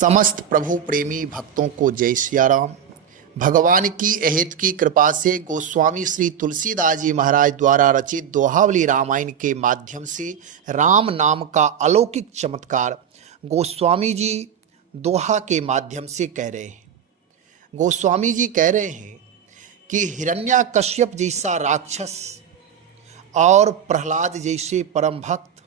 समस्त प्रभु प्रेमी भक्तों को जय सिया राम। भगवान की अहेत की कृपा से गोस्वामी श्री तुलसीदास जी महाराज द्वारा रचित दोहावली रामायण के माध्यम से राम नाम का अलौकिक चमत्कार गोस्वामी जी दोहा के माध्यम से कह रहे हैं। गोस्वामी जी कह रहे हैं कि हिरण्याकश्यप जैसा राक्षस और प्रहलाद जैसे परम भक्त,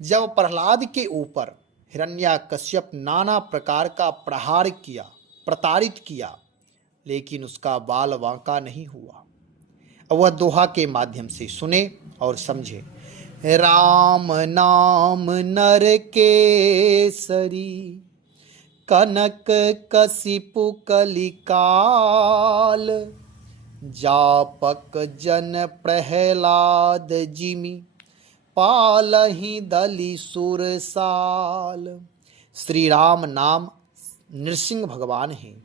जब प्रहलाद के ऊपर हिरण्याकश्यप नाना प्रकार का प्रहार किया, प्रताड़ित किया, लेकिन उसका बाल वांका नहीं हुआ। वह दोहा के माध्यम से सुने और समझे। राम नाम नर केसरी, कनक कसिपु कलिकाल, जापक जन प्रहलाद जिमि, पालहि दलि सुरसाल। श्री राम नाम नृसिंह भगवान हैं,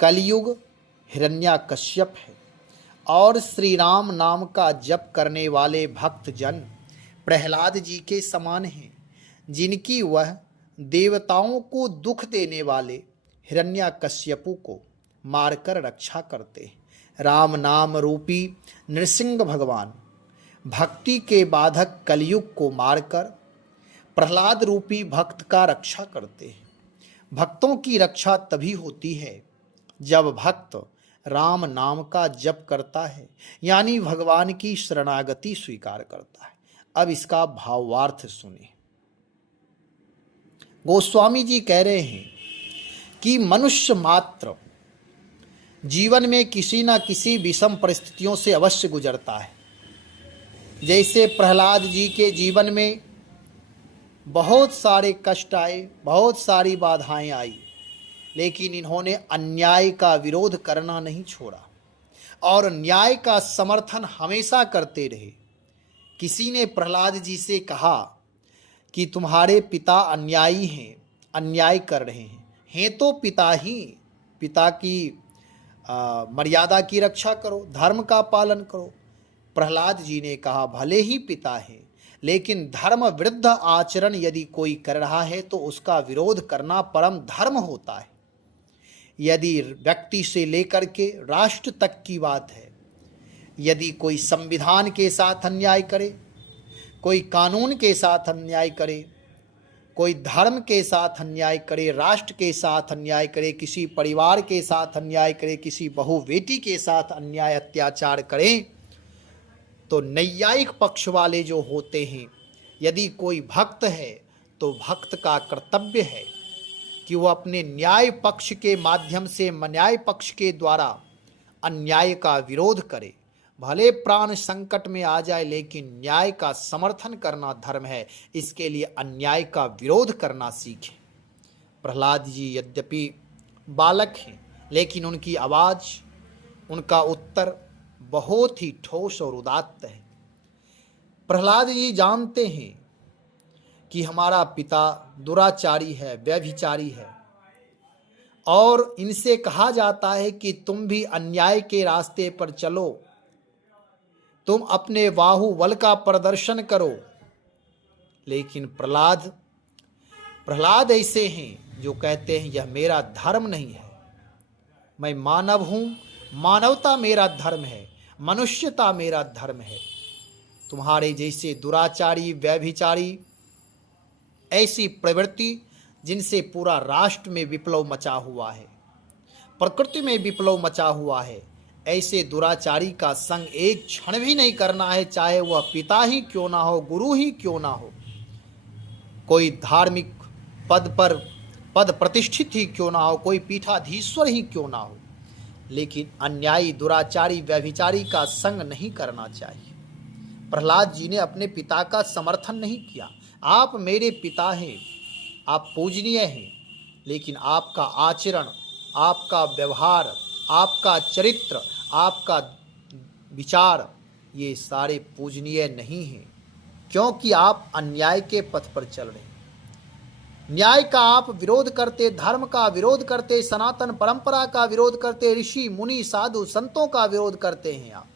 कलयुग हिरण्याकश्यप है और श्री राम नाम का जप करने वाले भक्त जन प्रहलाद जी के समान हैं, जिनकी वह देवताओं को दुख देने वाले हिरण्याकश्यपु को मारकर रक्षा करते हैं। राम नाम रूपी नृसिंह भगवान भक्ति के बाधक कलयुग को मारकर प्रहलाद रूपी भक्त का रक्षा करते हैं। भक्तों की रक्षा तभी होती है जब भक्त राम नाम का जप करता है, यानी भगवान की शरणागति स्वीकार करता है। अब इसका भावार्थ सुने। गोस्वामी जी कह रहे हैं कि मनुष्य मात्र जीवन में किसी न किसी विषम परिस्थितियों से अवश्य गुजरता है। जैसे प्रहलाद जी के जीवन में बहुत सारे कष्ट आए, बहुत सारी बाधाएं आई, लेकिन इन्होंने अन्याय का विरोध करना नहीं छोड़ा और न्याय का समर्थन हमेशा करते रहे। किसी ने प्रहलाद जी से कहा कि तुम्हारे पिता अन्यायी हैं, अन्याय कर रहे हैं तो पिता ही, पिता की मर्यादा की रक्षा करो, धर्म का पालन करो। प्रहलाद जी ने कहा भले ही पिता है, लेकिन धर्म विरुद्ध आचरण यदि कोई कर रहा है तो उसका विरोध करना परम धर्म होता है। यदि व्यक्ति से लेकर के राष्ट्र तक की बात है, यदि कोई संविधान के साथ अन्याय करे, कोई कानून के साथ अन्याय करे, कोई धर्म के साथ अन्याय करे, राष्ट्र के साथ अन्याय करे, किसी परिवार के साथ अन्याय करे, किसी बहू बेटी के साथ अन्याय अत्याचार करे, तो नैयायिक पक्ष वाले जो होते हैं, यदि कोई भक्त है तो भक्त का कर्तव्य है कि वो अपने न्याय पक्ष के माध्यम से, न्याय पक्ष के द्वारा अन्याय का विरोध करे। भले प्राण संकट में आ जाए, लेकिन न्याय का समर्थन करना धर्म है। इसके लिए अन्याय का विरोध करना सीखें। प्रहलाद जी यद्यपि बालक हैं, लेकिन उनकी आवाज़, उनका उत्तर बहुत ही ठोस और उदात्त है। प्रहलाद जी जानते हैं कि हमारा पिता दुराचारी है, व्यभिचारी है, और इनसे कहा जाता है कि तुम भी अन्याय के रास्ते पर चलो, तुम अपने बाहुबल का प्रदर्शन करो। लेकिन प्रहलाद ऐसे हैं जो कहते हैं यह मेरा धर्म नहीं है, मैं मानव हूं, मानवता मेरा धर्म है, मनुष्यता मेरा धर्म है। तुम्हारे जैसे दुराचारी, व्यभिचारी, ऐसी प्रवृत्ति जिनसे पूरा राष्ट्र में विप्लव मचा हुआ है, प्रकृति में विप्लव मचा हुआ है, ऐसे दुराचारी का संग एक क्षण भी नहीं करना है, चाहे वह पिता ही क्यों ना हो, गुरु ही क्यों ना हो, कोई धार्मिक पद प्रतिष्ठित ही क्यों ना हो, कोई पीठाधीश्वर ही क्यों ना हो, लेकिन अन्यायी, दुराचारी, व्यभिचारी का संग नहीं करना चाहिए। प्रहलाद जी ने अपने पिता का समर्थन नहीं किया। आप मेरे पिता हैं, आप पूजनीय हैं, लेकिन आपका आचरण, आपका व्यवहार, आपका चरित्र, आपका विचार, ये सारे पूजनीय नहीं हैं, क्योंकि आप अन्याय के पथ पर चल रहे हैं। न्याय का आप विरोध करते, धर्म का विरोध करते, सनातन परंपरा का विरोध करते, ऋषि मुनि साधु संतों का विरोध करते हैं, आप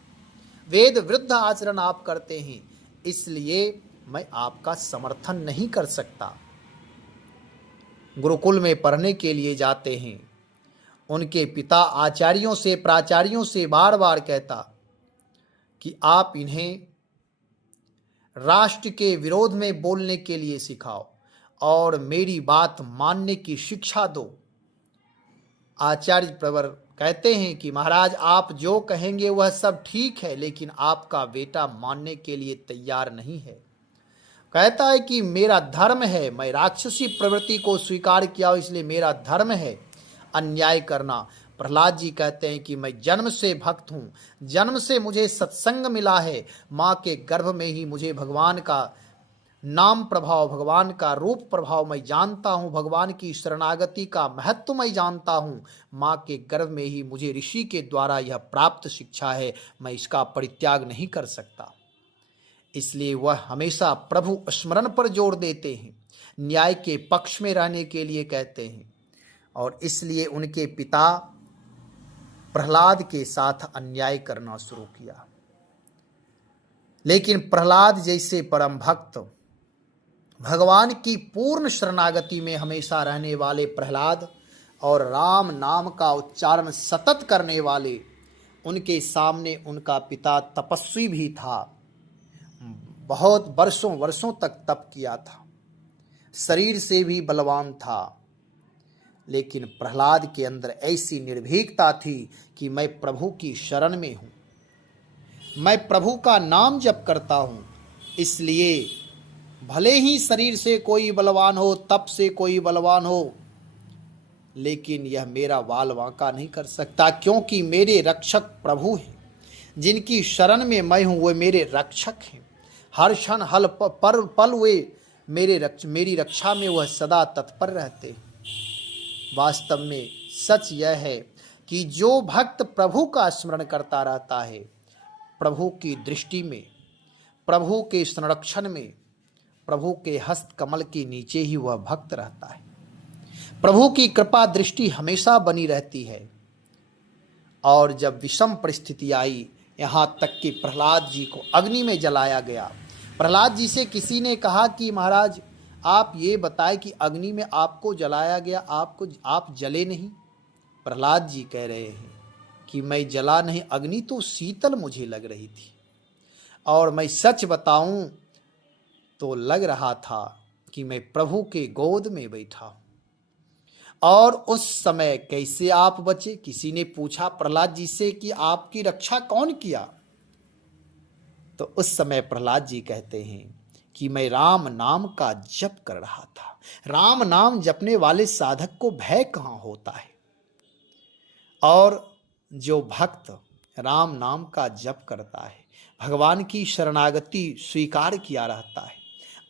वेद विरुद्ध आचरण आप करते हैं, इसलिए मैं आपका समर्थन नहीं कर सकता। गुरुकुल में पढ़ने के लिए जाते हैं, उनके पिता आचार्यों से, प्राचार्यों से बार बार कहता कि आप इन्हें राष्ट्र के विरोध में बोलने के लिए सिखाओ और मेरी बात मानने की शिक्षा दो। आचार्य प्रवर कहते हैं कि महाराज, आप जो कहेंगे वह सब ठीक है, लेकिन आपका बेटा मानने के लिए तैयार नहीं है। कहता है कि मेरा धर्म है, मैं राक्षसी प्रवृत्ति को स्वीकार किया, इसलिए मेरा धर्म है अन्याय करना। प्रहलाद जी कहते हैं कि मैं जन्म से भक्त हूँ, जन्म से मुझे सत्संग मिला है, माँ के गर्भ में ही मुझे भगवान का नाम प्रभाव, भगवान का रूप प्रभाव मैं जानता हूँ, भगवान की शरणागति का महत्व मैं जानता हूँ। माँ के गर्भ में ही मुझे ऋषि के द्वारा यह प्राप्त शिक्षा है, मैं इसका परित्याग नहीं कर सकता। इसलिए वह हमेशा प्रभु स्मरण पर जोर देते हैं, न्याय के पक्ष में रहने के लिए कहते हैं, और इसलिए उनके पिता प्रहलाद के साथ अन्याय करना शुरू किया। लेकिन प्रहलाद जैसे परम भक्त, भगवान की पूर्ण शरणागति में हमेशा रहने वाले प्रहलाद और राम नाम का उच्चारण सतत करने वाले, उनके सामने उनका पिता तपस्वी भी था, बहुत वर्षों वर्षों तक तप किया था, शरीर से भी बलवान था। लेकिन प्रहलाद के अंदर ऐसी निर्भीकता थी कि मैं प्रभु की शरण में हूँ, मैं प्रभु का नाम जप करता हूँ, इसलिए भले ही शरीर से कोई बलवान हो, तप से कोई बलवान हो, लेकिन यह मेरा वाल वांका नहीं कर सकता, क्योंकि मेरे रक्षक प्रभु हैं, जिनकी शरण में मैं हूँ वे मेरे रक्षक हैं। हर क्षण हल पल वे मेरी रक्षा में वह सदा तत्पर रहते हैं। वास्तव में सच यह है कि जो भक्त प्रभु का स्मरण करता रहता है, प्रभु की दृष्टि में, प्रभु के संरक्षण में, प्रभु के हस्त कमल के नीचे ही वह भक्त रहता है। प्रभु की कृपा दृष्टि हमेशा बनी रहती है। और जब विषम परिस्थिति आई, यहाँ तक कि प्रहलाद जी को अग्नि में जलाया गया, प्रहलाद जी से किसी ने कहा कि महाराज आप ये बताएं कि अग्नि में आपको जलाया गया, आप जले नहीं। प्रहलाद जी कह रहे हैं कि मैं जला नहीं, अग्नि तो शीतल मुझे लग रही थी, और मैं सच बताऊं तो लग रहा था कि मैं प्रभु के गोद में बैठा हूं। और उस समय कैसे आप बचे? किसी ने पूछा प्रहलाद जी से कि आपकी रक्षा कौन किया? तो उस समय प्रहलाद जी कहते हैं कि मैं राम नाम का जप कर रहा था। राम नाम जपने वाले साधक को भय कहाँ होता है। और जो भक्त राम नाम का जप करता है, भगवान की शरणागति स्वीकार किया रहता है,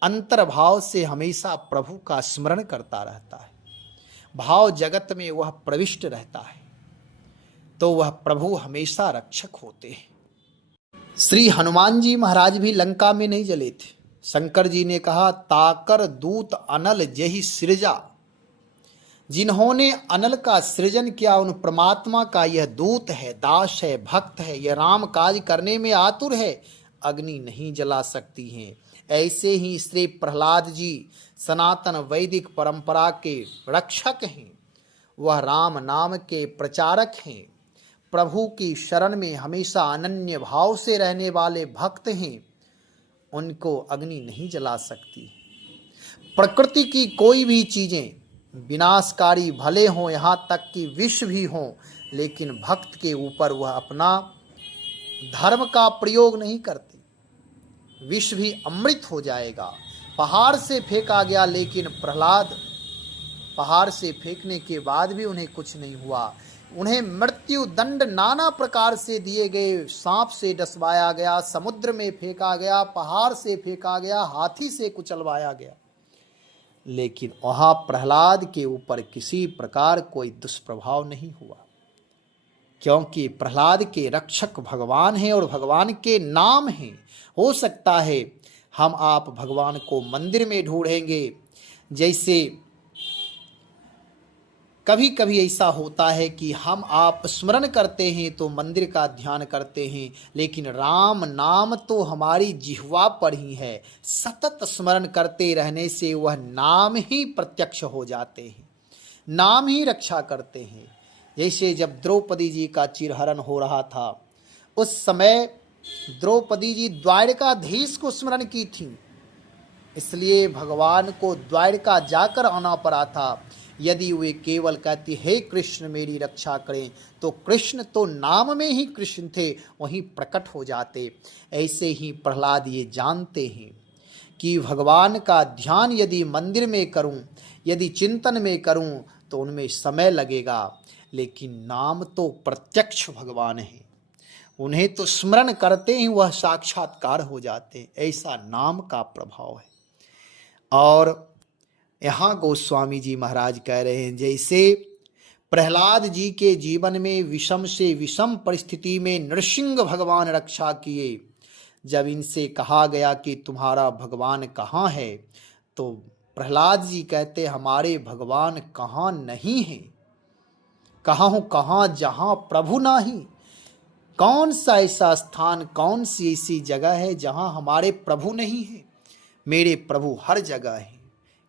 अंतर्भाव से हमेशा प्रभु का स्मरण करता रहता है, भाव जगत में वह प्रविष्ट रहता है, तो वह प्रभु हमेशा रक्षक होते हैं। श्री हनुमान जी महाराज भी लंका में नहीं जले थे। शंकर जी ने कहा, ताकर दूत अनल जहि सृजा। जिन्होंने अनल का सृजन किया, उन परमात्मा का यह दूत है, दास है, भक्त है, यह राम काज करने में आतुर है, अग्नि नहीं जला सकती हैं। ऐसे ही श्री प्रहलाद जी सनातन वैदिक परंपरा के रक्षक हैं, वह राम नाम के प्रचारक हैं, प्रभु की शरण में हमेशा अनन्य भाव से रहने वाले भक्त हैं, उनको अग्नि नहीं जला सकती। प्रकृति की कोई भी चीजें विनाशकारी भले हों, यहाँ तक कि विष भी हों, लेकिन भक्त के ऊपर वह अपना धर्म का प्रयोग नहीं करते। विष भी अमृत हो जाएगा। पहाड़ से फेंका गया, लेकिन प्रहलाद पहाड़ से फेंकने के बाद भी उन्हें कुछ नहीं हुआ। उन्हें मृत्यु दंड नाना प्रकार से दिए गए, सांप से डसवाया गया, समुद्र में फेंका गया, पहाड़ से फेंका गया, हाथी से कुचलवाया गया, लेकिन वहां प्रहलाद के ऊपर किसी प्रकार कोई दुष्प्रभाव नहीं हुआ, क्योंकि प्रहलाद के रक्षक भगवान हैं और भगवान के नाम हैं। हो सकता है हम आप भगवान को मंदिर में ढूंढेंगे, जैसे कभी कभी ऐसा होता है कि हम आप स्मरण करते हैं तो मंदिर का ध्यान करते हैं, लेकिन राम नाम तो हमारी जिह्वा पर ही है। सतत स्मरण करते रहने से वह नाम ही प्रत्यक्ष हो जाते हैं, नाम ही रक्षा करते हैं। जैसे जब द्रौपदी जी का चिरहरण हो रहा था, उस समय द्रौपदी जी द्वारकाधीश को स्मरण की थी, इसलिए भगवान को द्वारका जाकर आना पड़ा था। यदि वे केवल कहती हे कृष्ण मेरी रक्षा करें, तो कृष्ण तो नाम में ही कृष्ण थे, वहीं प्रकट हो जाते। ऐसे ही प्रहलाद ये जानते हैं कि भगवान का ध्यान यदि मंदिर में करूं, यदि चिंतन में करूं, तो उनमें समय लगेगा, लेकिन नाम तो प्रत्यक्ष भगवान है, उन्हें तो स्मरण करते ही वह साक्षात्कार हो जाते। ऐसा नाम का प्रभाव है। और यहाँ गोस्वामी जी महाराज कह रहे हैं, जैसे प्रहलाद जी के जीवन में विषम से विषम परिस्थिति में नृसिंह भगवान रक्षा किए। जब इनसे कहा गया कि तुम्हारा भगवान कहाँ है, तो प्रहलाद जी कहते हमारे भगवान कहाँ नहीं है। कहाँ हूँ कहाँ जहाँ प्रभु नाही। कौन सा ऐसा स्थान, कौन सी ऐसी जगह है जहाँ हमारे प्रभु नहीं है। मेरे प्रभु हर जगह है,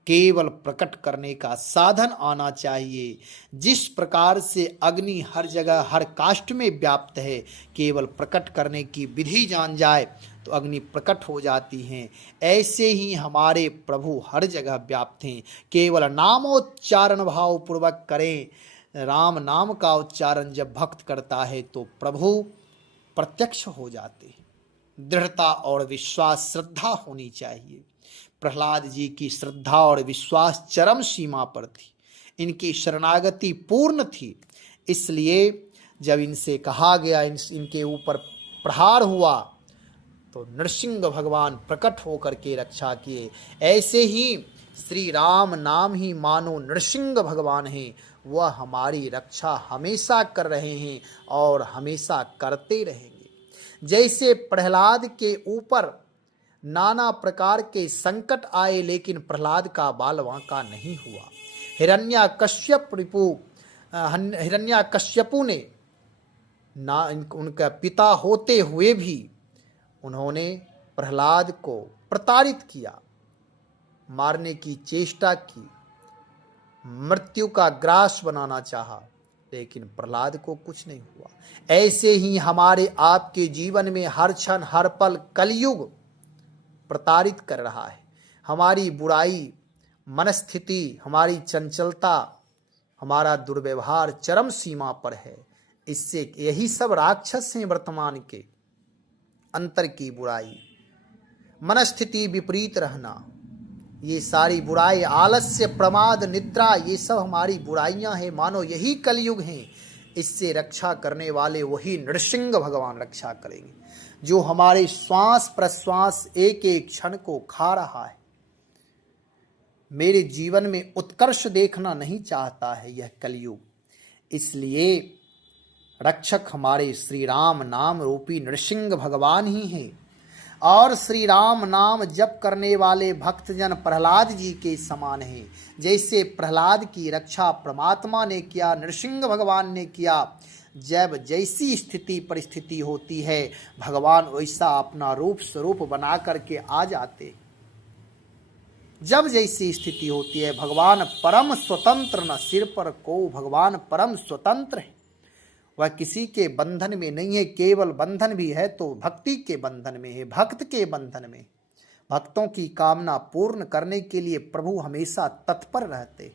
केवल प्रकट करने का साधन आना चाहिए। जिस प्रकार से अग्नि हर जगह हर काष्ठ में व्याप्त है, केवल प्रकट करने की विधि जान जाए तो अग्नि प्रकट हो जाती हैं। ऐसे ही हमारे प्रभु हर जगह व्याप्त हैं, केवल नामोच्चारण भाव पूर्वक करें। राम नाम का उच्चारण जब भक्त करता है तो प्रभु प्रत्यक्ष हो जाते हैं। दृढ़ता और विश्वास, श्रद्धा होनी चाहिए। प्रहलाद जी की श्रद्धा और विश्वास चरम सीमा पर थी, इनकी शरणागति पूर्ण थी। इसलिए जब इनसे कहा गया, इनके ऊपर प्रहार हुआ, तो नृसिंह भगवान प्रकट होकर के रक्षा किए। ऐसे ही श्री राम नाम ही मानो नृसिंह भगवान हैं, वह हमारी रक्षा हमेशा कर रहे हैं और हमेशा करते रहेंगे। जैसे प्रहलाद के ऊपर नाना प्रकार के संकट आए, लेकिन प्रहलाद का बाल वांका नहीं हुआ। हिरण्याकश्यपु ने ना उनका पिता होते हुए भी उन्होंने प्रहलाद को प्रताड़ित किया, मारने की चेष्टा की, मृत्यु का ग्रास बनाना चाहा, लेकिन प्रहलाद को कुछ नहीं हुआ। ऐसे ही हमारे आपके जीवन में हर क्षण हर पल कलयुग प्रताड़ित कर रहा है। हमारी बुराई, मनस्थिति, हमारी चंचलता, हमारा दुर्व्यवहार चरम सीमा पर है। इससे यही सब राक्षस हैं वर्तमान के। अंतर की बुराई, मनस्थिति विपरीत रहना, ये सारी बुराई, आलस्य, प्रमाद, निद्रा, ये सब हमारी बुराइयां हैं। मानो यही कलयुग हैं। इससे रक्षा करने वाले वही नृसिंह भगवान रक्षा करेंगे, जो हमारे श्वास प्रश्वास एक एक क्षण को खा रहा है। मेरे जीवन में उत्कर्ष देखना नहीं चाहता है यह कलयुग। इसलिए रक्षक हमारे श्री राम नाम रूपी नृसिंह भगवान ही हैं। और श्री राम नाम जप करने वाले भक्तजन प्रहलाद जी के समान हैं। जैसे प्रहलाद की रक्षा परमात्मा ने किया, नृसिंह भगवान ने किया। जब जैसी स्थिति परिस्थिति होती है, भगवान वैसा अपना रूप स्वरूप बना करके आ जाते। जब जैसी स्थिति होती है, भगवान परम स्वतंत्र, न सिर पर को, भगवान परम स्वतंत्र है। वह किसी के बंधन में नहीं है। केवल बंधन भी है तो भक्ति के बंधन में है, भक्त के बंधन में। भक्तों की कामना पूर्ण करने के लिए प्रभु हमेशा तत्पर रहते।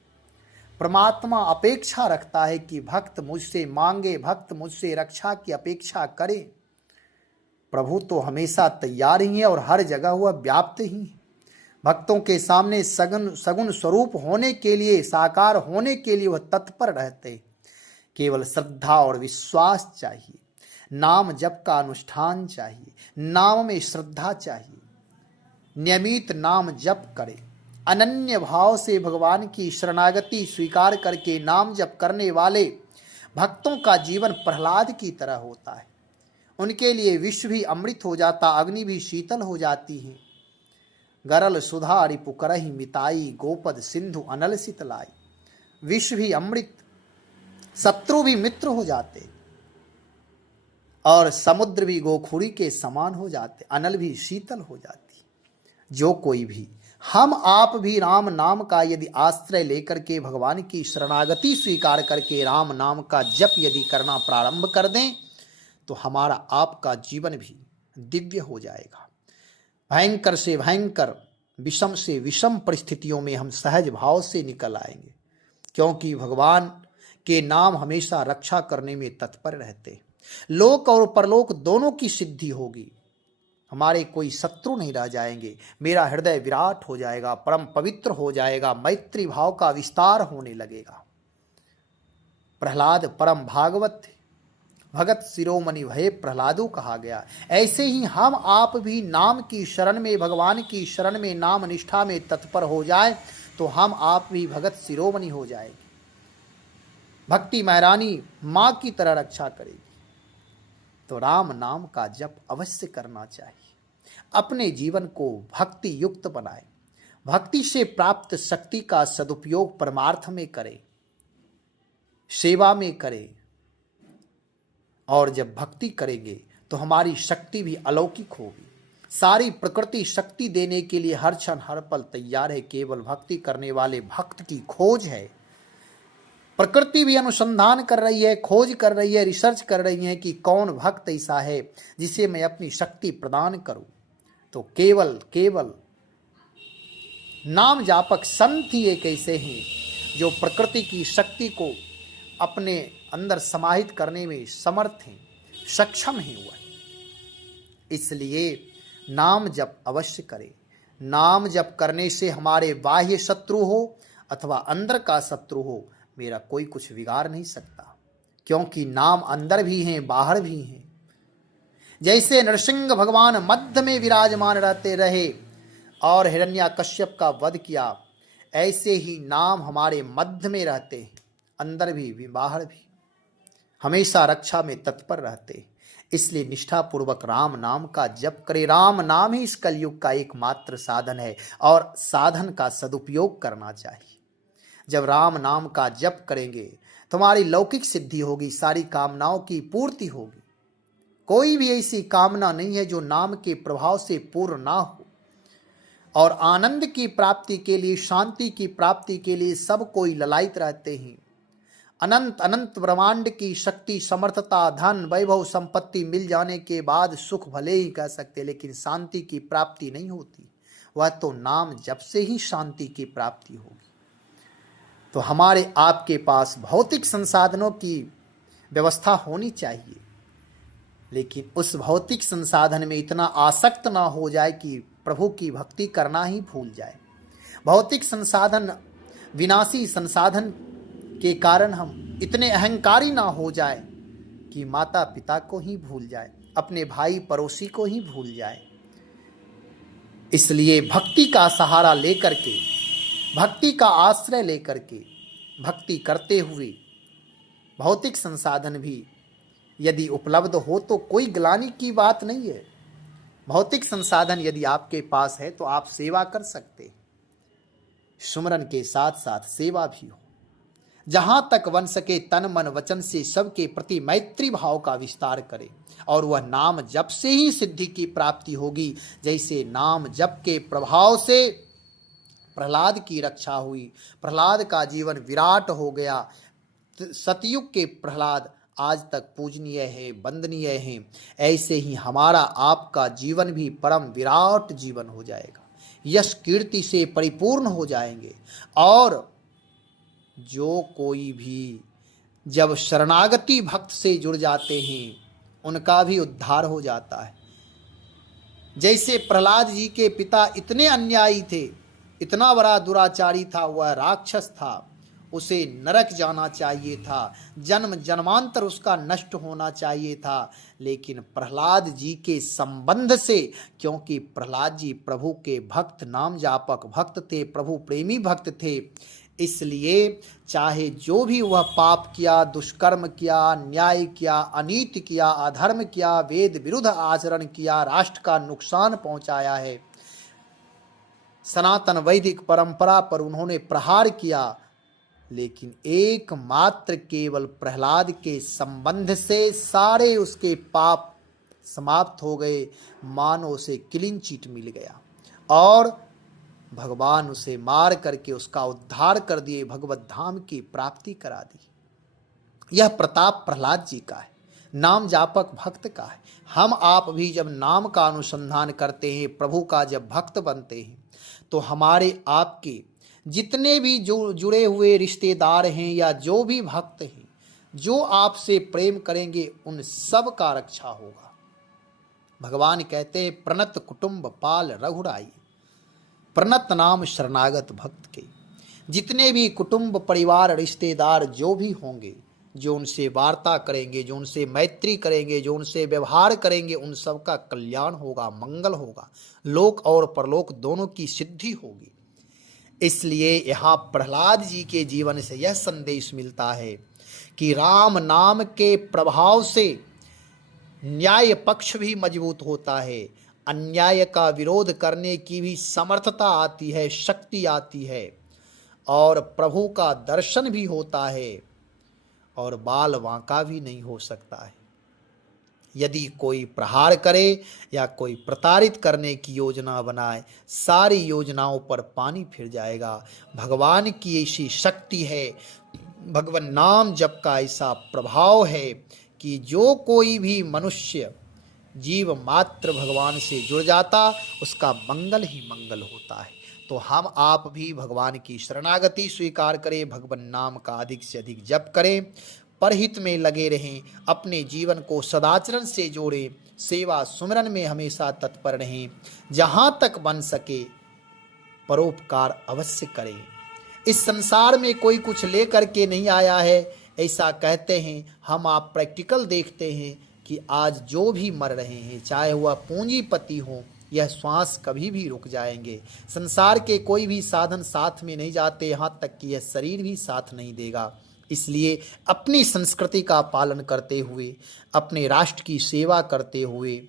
परमात्मा अपेक्षा रखता है कि भक्त मुझसे मांगे, भक्त मुझसे रक्षा की अपेक्षा करे। प्रभु तो हमेशा तैयार ही है और हर जगह वह व्याप्त ही है। भक्तों के सामने सगुण स्वरूप होने के लिए, साकार होने के लिए वह तत्पर रहते। केवल श्रद्धा और विश्वास चाहिए, नाम जप का अनुष्ठान चाहिए, नाम में श्रद्धा चाहिए। नियमित नाम जप करें, अनन्य भाव से भगवान की शरणागति स्वीकार करके नाम जप करने वाले भक्तों का जीवन प्रहलाद की तरह होता है। उनके लिए विश्व भी अमृत हो जाता, अग्नि भी शीतल हो जाती है। गरल सुधा रिपु करहि मिताई, गोपद सिंधु अनल शीतलाई। विश्व भी अमृत शत्रु भी मित्र हो जाते, और समुद्र भी गोखुरी के समान हो जाते, अनल भी शीतल हो जाती। जो कोई भी, हम आप भी राम नाम का यदि आश्रय लेकर के भगवान की शरणागति स्वीकार करके राम नाम का जप यदि करना प्रारंभ कर दें, तो हमारा आपका जीवन भी दिव्य हो जाएगा। भयंकर से भयंकर, विषम से विषम परिस्थितियों में हम सहज भाव से निकल आएंगे, क्योंकि भगवान के नाम हमेशा रक्षा करने में तत्पर रहते। लोक और परलोक दोनों की सिद्धि होगी, हमारे कोई शत्रु नहीं रह जाएंगे, मेरा हृदय विराट हो जाएगा, परम पवित्र हो जाएगा, मैत्री भाव का विस्तार होने लगेगा। प्रहलाद परम भागवत थे, भगत शिरोमणि भय प्रहलादो कहा गया। ऐसे ही हम आप भी नाम की शरण में, भगवान की शरण में, नाम निष्ठा में तत्पर हो जाए तो हम आप भी भगत शिरोमणि हो जाएंगे। भक्ति महारानी माँ की तरह रक्षा करेगी। तो राम नाम का जप अवश्य करना चाहिए। अपने जीवन को भक्ति युक्त बनाए, भक्ति से प्राप्त शक्ति का सदुपयोग परमार्थ में करें, सेवा में करें। और जब भक्ति करेंगे तो हमारी शक्ति भी अलौकिक होगी। सारी प्रकृति शक्ति देने के लिए हर क्षण हर पल तैयार है। केवल भक्ति करने वाले भक्त की खोज है। प्रकृति भी अनुसंधान कर रही है, खोज कर रही है, रिसर्च कर रही है कि कौन भक्त ऐसा है जिसे मैं अपनी शक्ति प्रदान करूं। तो केवल नाम जापक संत ही एक ऐसे हैं जो प्रकृति की शक्ति को अपने अंदर समाहित करने में समर्थ हैं, सक्षम हैं वह। इसलिए नाम जप अवश्य करें। नाम जप करने से हमारे बाह्य शत्रु हो अथवा अंदर का शत्रु हो, मेरा कोई कुछ बिगाड़ नहीं सकता, क्योंकि नाम अंदर भी हैं, बाहर भी हैं। जैसे नरसिंह भगवान मध्य में विराजमान रहते रहे और हिरण्याकश्यप का वध किया, ऐसे ही नाम हमारे मध्य में रहते हैं, अंदर भी बाहर भी, हमेशा रक्षा में तत्पर रहते। इसलिए निष्ठापूर्वक राम नाम का जप करें। राम नाम ही इस कलयुग का एकमात्र साधन है और साधन का सदुपयोग करना चाहिए। जब राम नाम का जप करेंगे तुम्हारी लौकिक सिद्धि होगी, सारी कामनाओं की पूर्ति होगी। कोई भी ऐसी कामना नहीं है जो नाम के प्रभाव से पूर्ण ना हो। और आनंद की प्राप्ति के लिए, शांति की प्राप्ति के लिए सब कोई ललायित रहते हैं। अनंत अनंत ब्रह्मांड की शक्ति, समर्थता, धन, वैभव, संपत्ति मिल जाने के बाद सुख भले ही कह सकते, लेकिन शांति की प्राप्ति नहीं होती। वह तो नाम जप से ही शांति की प्राप्ति होगी। तो हमारे आपके पास भौतिक संसाधनों की व्यवस्था होनी चाहिए, लेकिन उस भौतिक संसाधन में इतना आसक्त ना हो जाए कि प्रभु की भक्ति करना ही भूल जाए। भौतिक संसाधन विनाशी संसाधन के कारण हम इतने अहंकारी ना हो जाए कि माता पिता को ही भूल जाए, अपने भाई पड़ोसी को ही भूल जाए। इसलिए भक्ति का सहारा लेकर के, भक्ति का आश्रय लेकर के भक्ति करते हुए भौतिक संसाधन भी यदि उपलब्ध हो तो कोई ग्लानि की बात नहीं है। भौतिक संसाधन यदि आपके पास है तो आप सेवा कर सकते। सुमरन के साथ साथ सेवा भी हो। जहां तक बन सके तन मन वचन से सबके प्रति मैत्री भाव का विस्तार करें, और वह नाम जप से ही सिद्धि की प्राप्ति होगी। जैसे नाम जप के प्रभाव से प्रहलाद की रक्षा हुई, प्रहलाद का जीवन विराट हो गया। सतयुग के प्रहलाद आज तक पूजनीय है, वंदनीय है। ऐसे ही हमारा आपका जीवन भी परम विराट जीवन हो जाएगा, यश कीर्ति से परिपूर्ण हो जाएंगे। और जो कोई भी जब शरणागति भक्त से जुड़ जाते हैं उनका भी उद्धार हो जाता है। जैसे प्रहलाद जी के पिता इतने अन्यायी थे, इतना बड़ा दुराचारी था, वह राक्षस था, उसे नरक जाना चाहिए था, जन्म जन्मांतर उसका नष्ट होना चाहिए था। लेकिन प्रहलाद जी के संबंध से, क्योंकि प्रहलाद जी प्रभु के भक्त, नाम जापक भक्त थे, प्रभु प्रेमी भक्त थे, इसलिए चाहे जो भी वह पाप किया, दुष्कर्म किया, अन्याय किया, अनीति किया, अधर्म किया, वेद विरुद्ध आचरण किया, राष्ट्र का नुकसान पहुंचाया है, सनातन वैदिक परंपरा पर उन्होंने प्रहार किया, लेकिन एकमात्र केवल प्रहलाद के संबंध से सारे उसके पाप समाप्त हो गए, मानो उसे क्लीन चिट मिल गया और भगवान उसे मार करके उसका उद्धार कर दिए, भगवत धाम की प्राप्ति करा दी। यह प्रताप प्रहलाद जी का है, नाम जापक भक्त का है। हम आप भी जब नाम का अनुसंधान करते हैं, प्रभु का जब भक्त बनते हैं, तो हमारे आपके जितने भी जुड़े हुए रिश्तेदार हैं या जो भी भक्त हैं, जो आपसे प्रेम करेंगे, उन सब का रक्षा होगा। भगवान कहते हैं, प्रणत कुटुंब पाल रघुराई, प्रणत नाम शरणागत भक्त के। जितने भी कुटुंब परिवार रिश्तेदार जो भी होंगे, जो उनसे वार्ता करेंगे, जो उनसे मैत्री करेंगे, जो उनसे व्यवहार करेंगे, उन सब का कल्याण होगा, मंगल होगा, लोक और परलोक दोनों की सिद्धि होगी। इसलिए यहाँ प्रहलाद जी के जीवन से यह संदेश मिलता है कि राम नाम के प्रभाव से न्याय पक्ष भी मजबूत होता है, अन्याय का विरोध करने की भी समर्थता आती है, शक्ति आती है, और प्रभु का दर्शन भी होता है और बाल वांका भी नहीं हो सकता है। यदि कोई प्रहार करे या कोई प्रताड़ित करने की योजना बनाए, सारी योजनाओं पर पानी फिर जाएगा। भगवान की ऐसी शक्ति है, भगवान नाम जप का ऐसा प्रभाव है कि जो कोई भी मनुष्य जीव मात्र भगवान से जुड़ जाता, उसका मंगल ही मंगल होता है। तो हम आप भी भगवान की शरणागति स्वीकार करें, भगवान नाम का अधिक से अधिक जप करें, परहित में लगे रहें, अपने जीवन को सदाचरण से जोड़ें, सेवा सुमिरन में हमेशा तत्पर रहें, जहाँ तक बन सके परोपकार अवश्य करें। इस संसार में कोई कुछ लेकर के नहीं आया है, ऐसा कहते हैं। हम आप प्रैक्टिकल देखते हैं कि आज जो भी मर रहे हैं, चाहे वह पूंजीपति हो, यह श्वास कभी भी रुक जाएंगे। संसार के कोई भी साधन साथ में नहीं जाते, यहाँ तक कि यह शरीर भी साथ नहीं देगा। इसलिए अपनी संस्कृति का पालन करते हुए, अपने राष्ट्र की सेवा करते हुए,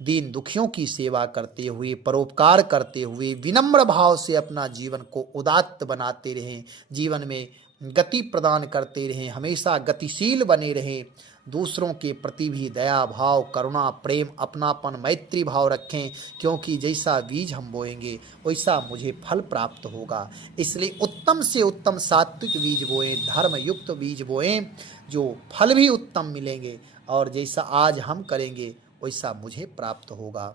दीन दुखियों की सेवा करते हुए, परोपकार करते हुए, विनम्र भाव से अपना जीवन को उदात्त बनाते रहें, जीवन में गति प्रदान करते रहें, हमेशा गतिशील बने रहें, दूसरों के प्रति भी दया भाव, करुणा, प्रेम, अपनापन, मैत्री भाव रखें, क्योंकि जैसा बीज हम बोएंगे वैसा मुझे फल प्राप्त होगा। इसलिए उत्तम से उत्तम सात्विक बीज बोएं, धर्म युक्त बीज बोएं, जो फल भी उत्तम मिलेंगे, और जैसा आज हम करेंगे वैसा मुझे प्राप्त होगा।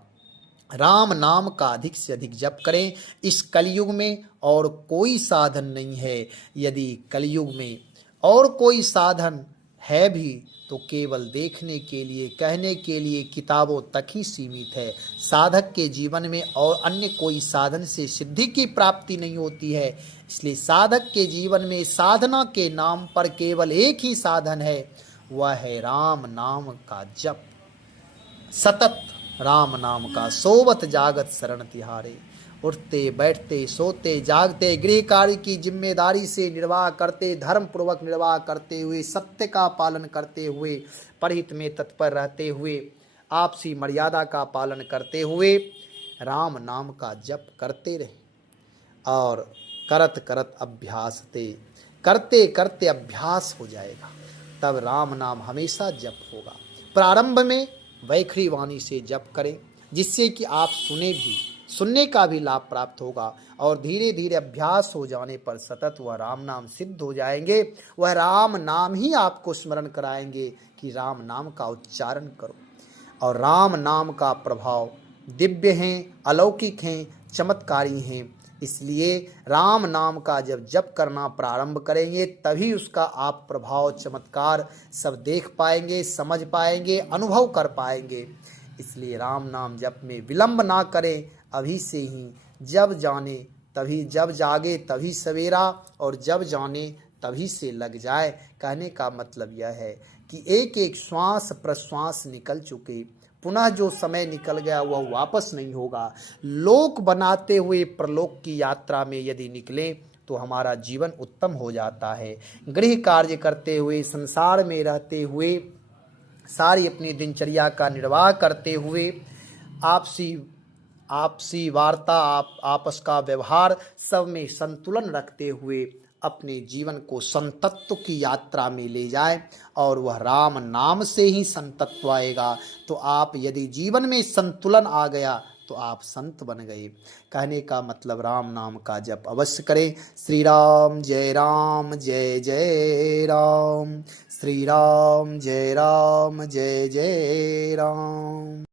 राम नाम का अधिक से अधिक जप करें। इस कलयुग में और कोई साधन नहीं है। यदि कलयुग में और कोई साधन है भी तो केवल देखने के लिए, कहने के लिए किताबों तक ही सीमित है। साधक के जीवन में और अन्य कोई साधन से सिद्धि की प्राप्ति नहीं होती है। इसलिए साधक के जीवन में साधना के नाम पर केवल एक ही साधन है, वह है राम नाम का जप। सतत राम नाम का सोवत जागत शरण तिहारे। उठते बैठते सोते जागते गृह कार्य की जिम्मेदारी से निर्वाह करते, धर्म पूर्वक निर्वाह करते हुए, सत्य का पालन करते हुए, परहित में तत्पर रहते हुए, आपसी मर्यादा का पालन करते हुए राम नाम का जप करते रहे। और करत करत अभ्यासते, करते करते अभ्यास हो जाएगा, तब राम नाम हमेशा जप होगा। प्रारंभ में वैखरी वाणी से जप करें, जिससे कि आप सुनने का भी लाभ प्राप्त होगा, और धीरे धीरे अभ्यास हो जाने पर सतत वह राम नाम सिद्ध हो जाएंगे। वह राम नाम ही आपको स्मरण कराएंगे कि राम नाम का उच्चारण करो। और राम नाम का प्रभाव दिव्य हैं, अलौकिक हैं, चमत्कारी हैं। इसलिए राम नाम का जब जप करना प्रारंभ करेंगे, तभी उसका आप प्रभाव चमत्कार सब देख पाएंगे, समझ पाएंगे, अनुभव कर पाएंगे। इसलिए राम नाम जप में विलंब ना करें, अभी से ही। जब जाने तभी, जब जागे तभी सवेरा, और जब जाने तभी से लग जाए। कहने का मतलब यह है कि एक एक श्वास प्रश्वास निकल चुके, पुनः जो समय निकल गया वह वापस नहीं होगा। लोक बनाते हुए परलोक की यात्रा में यदि निकलें तो हमारा जीवन उत्तम हो जाता है। गृह कार्य करते हुए, संसार में रहते हुए, सारी अपनी दिनचर्या का निर्वाह करते हुए, आपसी वार्ता, आपस का व्यवहार सब में संतुलन रखते हुए अपने जीवन को संतत्व की यात्रा में ले जाए और वह राम नाम से ही संतत्व आएगा। तो आप यदि जीवन में संतुलन आ गया तो आप संत बन गए। कहने का मतलब राम नाम का जप अवश्य करें। श्री राम जय जय राम, श्री राम जय जय राम।